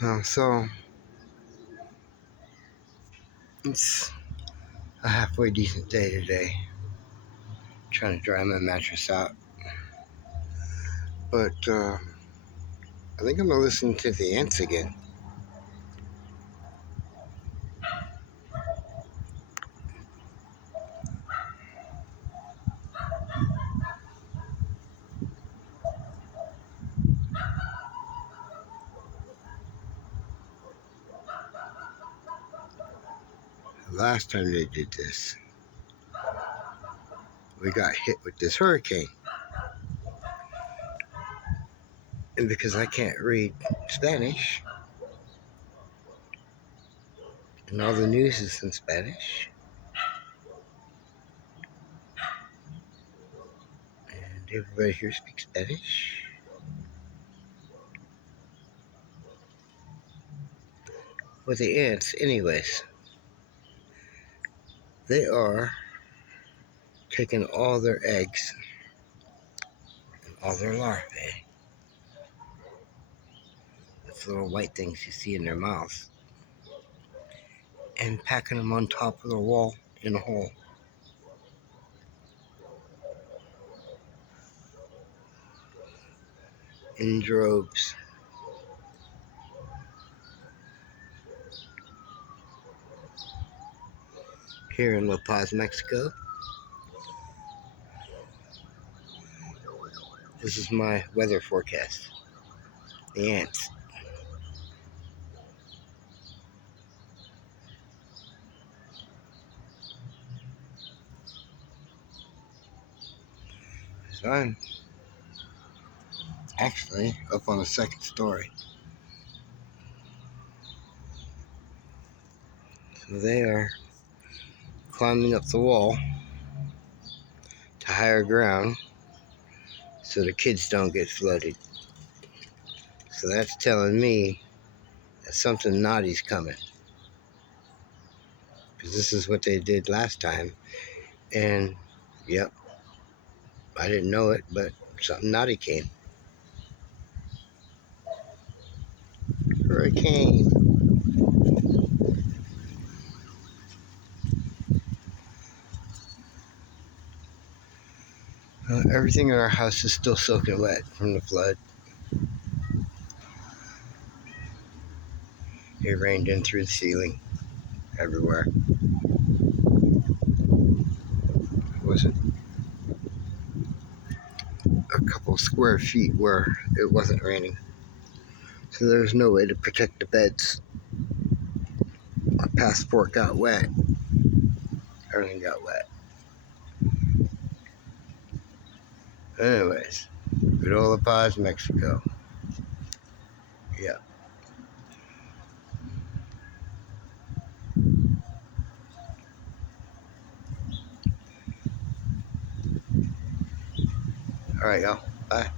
So it's a halfway decent day today. Trying to dry my mattress out, but I think I'm gonna listen to the ants again. Last time they did this, we got hit with this hurricane, and because I can't read Spanish, and all the news is in Spanish, and everybody here speaks Spanish. Well, the ants, anyways, they are taking all their eggs and all their larvae, those little white things you see in their mouths, and packing them on top of the wall in a hole. In droves. Here in La Paz, Mexico. This is my weather forecast. The ants. So I'm actually up on the second story. So they are climbing up the wall to higher ground so the kids don't get flooded. So that's telling me that something naughty's coming. Because this is what they did last time. And, yep, I didn't know it, but something naughty came. Hurricane. Everything in our house is still soaking wet from the flood. It rained in through the ceiling everywhere. It wasn't a couple square feet where it wasn't raining. So there's no way to protect the beds. My passport got wet. Everything got wet. Anyways, good old La Paz, Mexico. Yeah. All right, y'all. Bye.